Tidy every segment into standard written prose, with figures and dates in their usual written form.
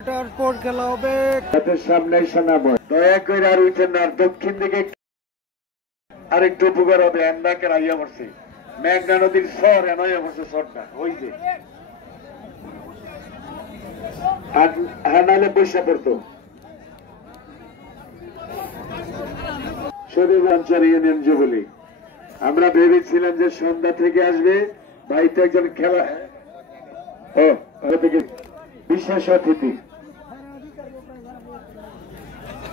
তারপর খেলা হবে সামনে শোনাবো। দয়া করে আর উঠেন না, দক্ষিণ দিকে আরেকটু উপকার হবে। এন্দাকে আইয়া পড়ছে মেঘনা নদীর সর এনাইয়া পড়ছে সরটা ওই যে হানালে পয়সা পড়তো। শরীর অঞ্চল ইউনিয়ন যুবলীগ আমরা ভেবেছিলাম যে সন্ধ্যা থেকে আসবে, বাড়িতে একজন খেলা থেকে বিশেষ অতিথি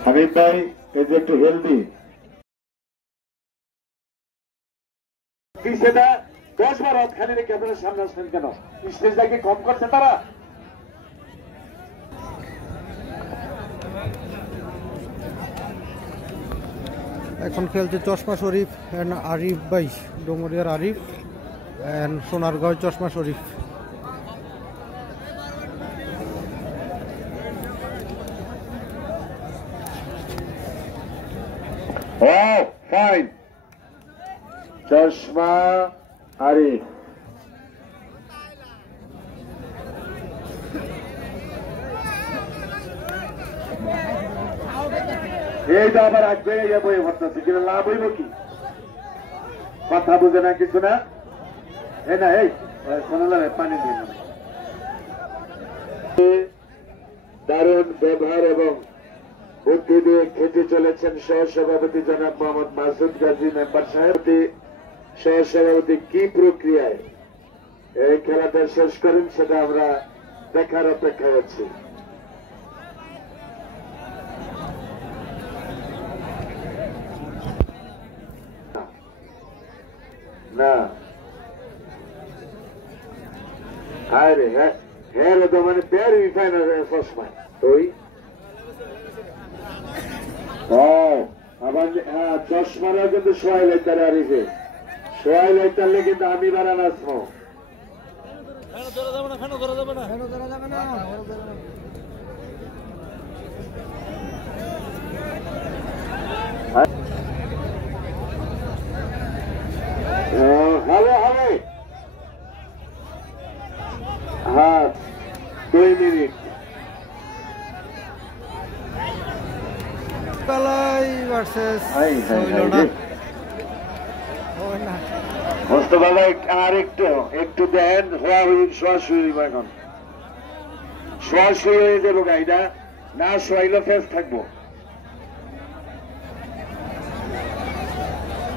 হাবিব ভাই, এই যে একটু হেলদি সেটা 10 বার হাত খালি রেখে আপনার সামনে আসছেন কেন? স্টেজটাকে কম করছে তারা। এখন খেলছে চশমা শরীফ এন্ড আরিফ ভাই, ডোমরিয়ার আরিফ এন্ড সোনারগাঁও চশমা শরীফ। ফাইন চশমা আরিফ। এইটা আবার আগে বয়ে ভরতেছে কিনা লাভ হইব কি? কথা বুঝে না কিছু না। এই না এই শোনালে পানি দিয়ে দারুণ ব্যবহার এবং বুদ্ধি দিয়ে খেতে চলেছেন সহসভাপতি জনাব মোহাম্মদ মাসুদ গাজী মেম্বার সাহেব। সহসভাপতি কি প্রক্রিয়ায় এই খেলাটা শেষ করেন সেটা আমরা দেখার অপেক্ষায় আছি। না আরে হ্যাঁ হ্যাঁ তো মানে প্যার ফাইনাল ফার্স্ট ম্যাচ ওই আবার হ্যাঁ চশমারা কিন্তু সোয়াই লাইতারে আরিফে সোয়াই লাইতারলে কিন্তু আমি বাড়ান আসবো। হবে হবে হ্যাঁ 2 মিনিট আর একটু দেন সরাসরি এখন সরাসরি হয়ে যাবো গাড়িটা না শোয়াইলে ফেস থাকবো।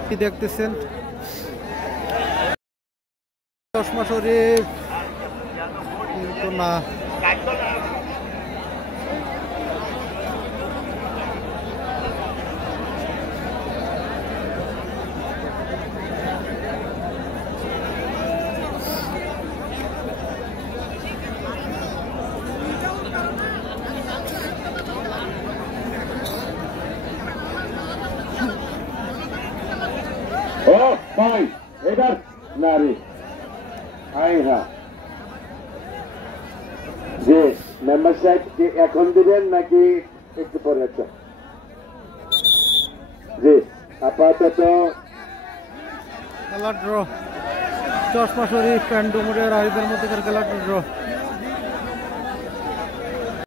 কি দেখতেছেন চশমা শরীফ কিন্তু না এবার নারী যে মেম্বার সাহেব এখন দিবেন নাকি একটু পরে? আচ্ছা জি আপাতত খেলা ড্র চশমা শরীফ এন্ড ডোমরিয়ার আরিফের মধ্যে খেলা ড্র।